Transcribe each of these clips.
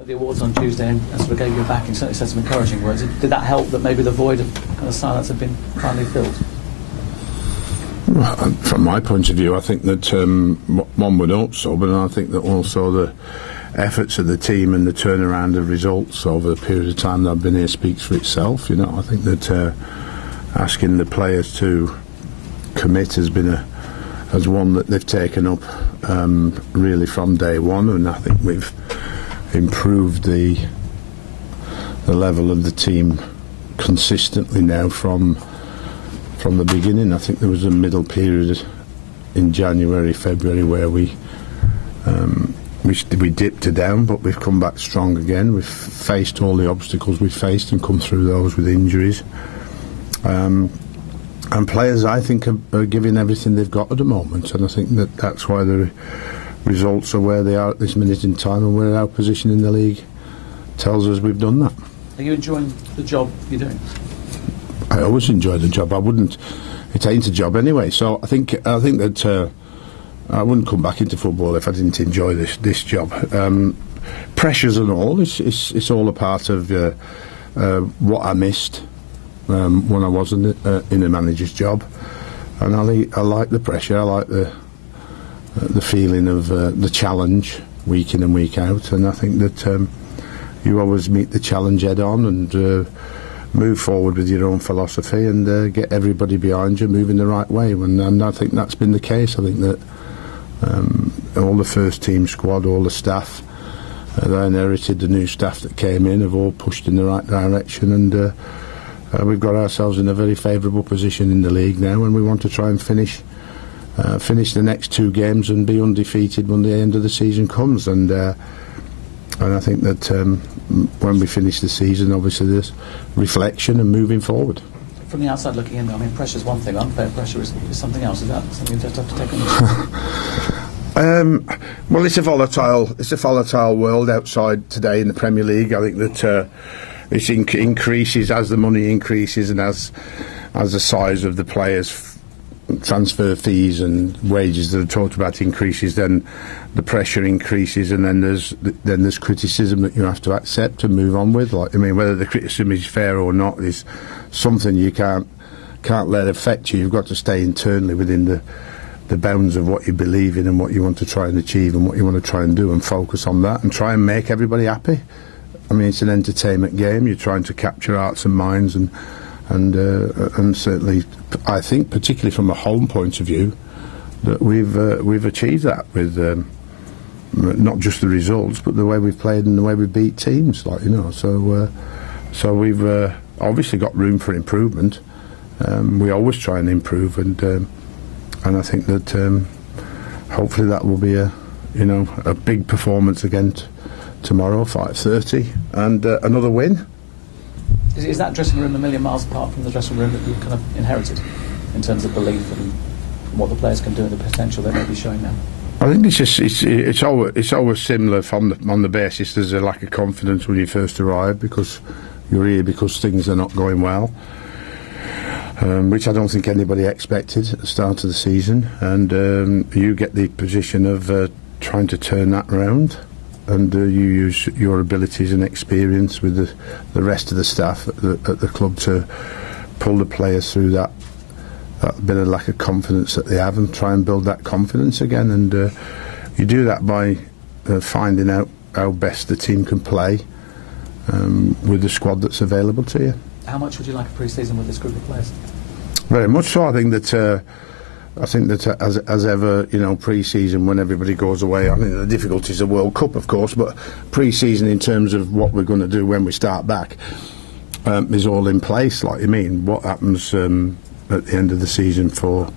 At the awards on Tuesday and sort of gave you back and certainly said some encouraging words. Did that help that maybe the void of kind of silence had been finally filled? Well, from my point of view, I think that one would hope so, but I think that also the efforts of the team and the turnaround of results over the period of time that I've been here speaks for itself. You know, I think that asking the players to commit has been as one that they've taken up really from day one, and I think we've improved the level of the team consistently now from the beginning. I think there was a middle period in January, February where we dipped down, but we've come back strong again. We've faced all the obstacles we've faced and come through those with injuries. And players, I think, are giving everything they've got at the moment, and I think that's why the results are where they are at this minute in time, and where our position in the league tells us we've done that. Are you enjoying the job you're doing? I always enjoy the job. It ain't a job anyway. So I think that I wouldn't come back into football if I didn't enjoy this job. Pressures and all, it's all a part of what I missed when I was in a manager's job, and I like the pressure. I like the feeling of the challenge week in and week out, and I think that you always meet the challenge head on and move forward with your own philosophy and get everybody behind you moving the right way, and I think that's been the case. I think that all the first team squad, all the staff that inherited, the new staff that came in, have all pushed in the right direction, and we've got ourselves in a very favourable position in the league now, and we want to try and finish the next two games and be undefeated when the end of the season comes. And I think that when we finish the season, obviously there's reflection and moving forward. From the outside looking in, I mean, pressure's one thing, unfair pressure is something else. Is that something you just have to take on? Well, it's a volatile world outside today in the Premier League. I think that it increases as the money increases and as the size of the players' transfer fees and wages that are talked about increases, then the pressure increases, and then there's criticism that you have to accept and move on with. Like, I mean, whether the criticism is fair or not is something you can't let affect you. You've got to stay internally within the bounds of what you believe in and what you want to try and achieve and what you want to try and do, and focus on that and try and make everybody happy. I mean, it's an entertainment game. You're trying to capture hearts and minds, and certainly, I think, particularly from a home point of view, that we've achieved that with not just the results, but the way we've played and the way we beat teams. Like, you know, so we've obviously got room for improvement. We always try and improve, and I think that hopefully that will be a big performance again tomorrow, 5:30, and another win. Is that dressing room a million miles apart from the dressing room that you kind of inherited in terms of belief and what the players can do and the potential they may be showing now? I think it's always similar on the basis there's a lack of confidence when you first arrive, because you're here because things are not going well, which I don't think anybody expected at the start of the season, and you get the position of trying to turn that around. And you use your abilities and experience with the rest of the staff at the club to pull the players through that bit of lack of confidence that they have, and try and build that confidence again. And you do that by finding out how best the team can play with the squad that's available to you. How much would you like a pre-season with this group of players? Very much so. I think that as ever, you know, pre-season, when everybody goes away, I mean, the difficulties of World Cup, of course, but pre-season in terms of what we're going to do when we start back is all in place. Like, I mean, what happens at the end of the season for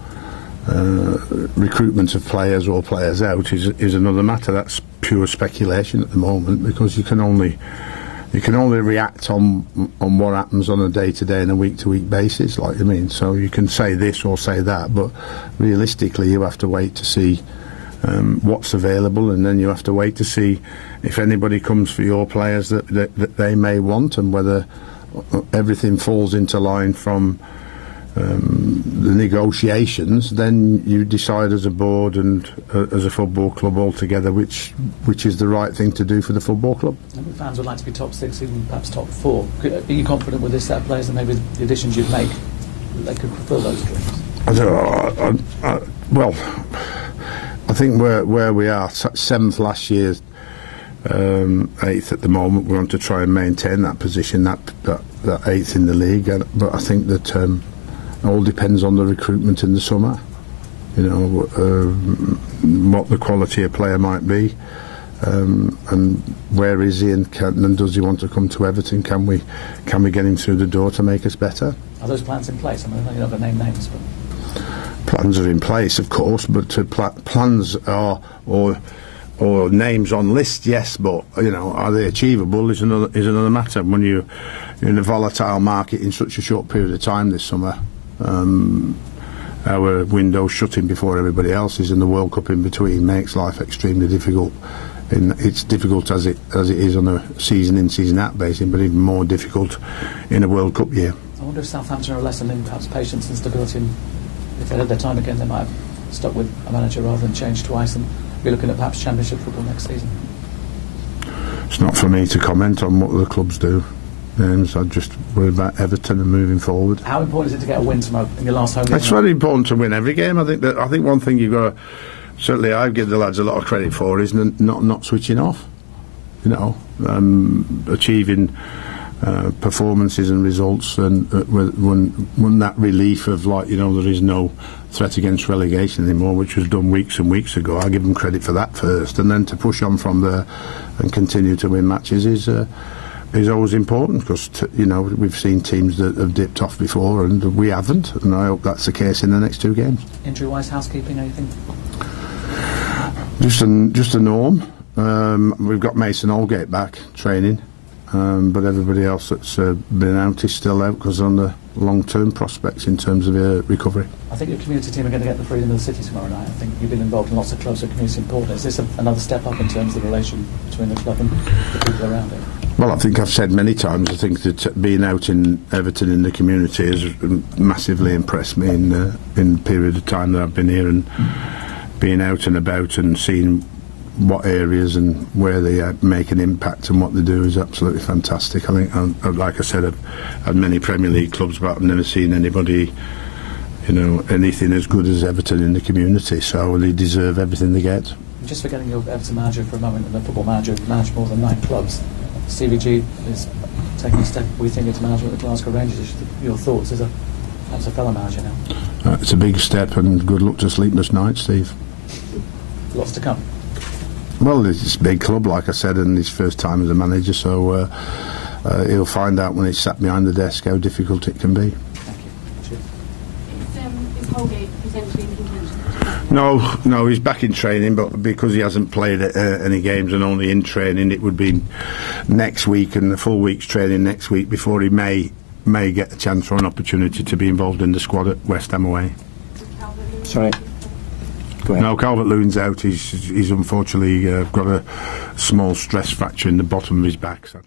recruitment of players or players out is another matter. That's pure speculation at the moment, because you can only react on what happens on a day-to-day and a week-to-week basis. Like, I mean, so you can say this or say that, but realistically you have to wait to see what's available, and then you have to wait to see if anybody comes for your players that they may want, and whether everything falls into line from the negotiations, then you decide as a board and as a football club altogether which is the right thing to do for the football club. And the fans would like to be top 6, even perhaps top 4. Are you confident with this set of players and maybe the additions you'd make, they could fulfil those dreams? Well, I think where we are, 7th last year, 8th at the moment. We want to try and maintain that position, that 8th in the league. But I think that it all depends on the recruitment in the summer. You know, what the quality of player might be, and where is he, and does he want to come to Everton? Can we get him through the door to make us better? Are those plans in place? I mean, you're not going to name names, but plans are in place, of course. But plans are or names on list, yes. But you know, are they achievable? Is another matter. When you're in a volatile market in such a short period of time this summer. Our window shutting before everybody else's, and the World Cup in between makes life extremely difficult. It's difficult as it is on a season in, season out basis, but even more difficult in a World Cup year. I wonder if Southampton are a lesson in perhaps patience and stability, and if they had their time again, they might have stuck with a manager rather than changed twice and be looking at perhaps Championship football next season. It's not for me to comment on what the clubs do. I just worry about Everton and moving forward. How important is it to get a win tomorrow in your last home game? It's very important to win every game. I think one thing you've got to, certainly I give the lads a lot of credit for, is not switching off. You know, achieving performances and results, and when that relief of, like, you know, there is no threat against relegation anymore, which was done weeks and weeks ago. I give them credit for that first, and then to push on from there and continue to win matches is always important, because you know, we've seen teams that have dipped off before and we haven't, and I hope that's the case in the next 2 games. Injury-wise, housekeeping, anything? Just a norm. We've got Mason Holgate back training, but everybody else that's been out is still out because on the long-term prospects in terms of recovery. I think your community team are going to get the freedom of the city tomorrow night. I think you've been involved in lots of clubs, so community important. Is this another step up in terms of the relation between the club and the people around it? Well, I think I've said many times, I think that being out in Everton in the community has massively impressed me in the period of time that I've been here, and being out and about and seeing what areas and where they make an impact and what they do is absolutely fantastic. I think, like I said, I've had many Premier League clubs, but I've never seen anybody, you know, anything as good as Everton in the community, so they deserve everything they get. Just forgetting your Everton manager for a moment, and the football manager who managed more than 9 clubs, CVG is taking a step, we think, into management of the Glasgow Rangers. Your thoughts as a fellow manager now? It's a big step, and good luck to sleepless nights, Steve. Lots to come. Well, it's a big club, like I said, and his first time as a manager, so he'll find out when he's sat behind the desk how difficult it can be. Thank you. Is Holgate potentially in contention? No, he's back in training, but because he hasn't played any games and only in training, it would be next week and the full week's training next week before he may get a chance or an opportunity to be involved in the squad at West Ham away. Sorry. Go ahead. No, Calvert-Lewin's out. He's unfortunately got a small stress fracture in the bottom of his back. So.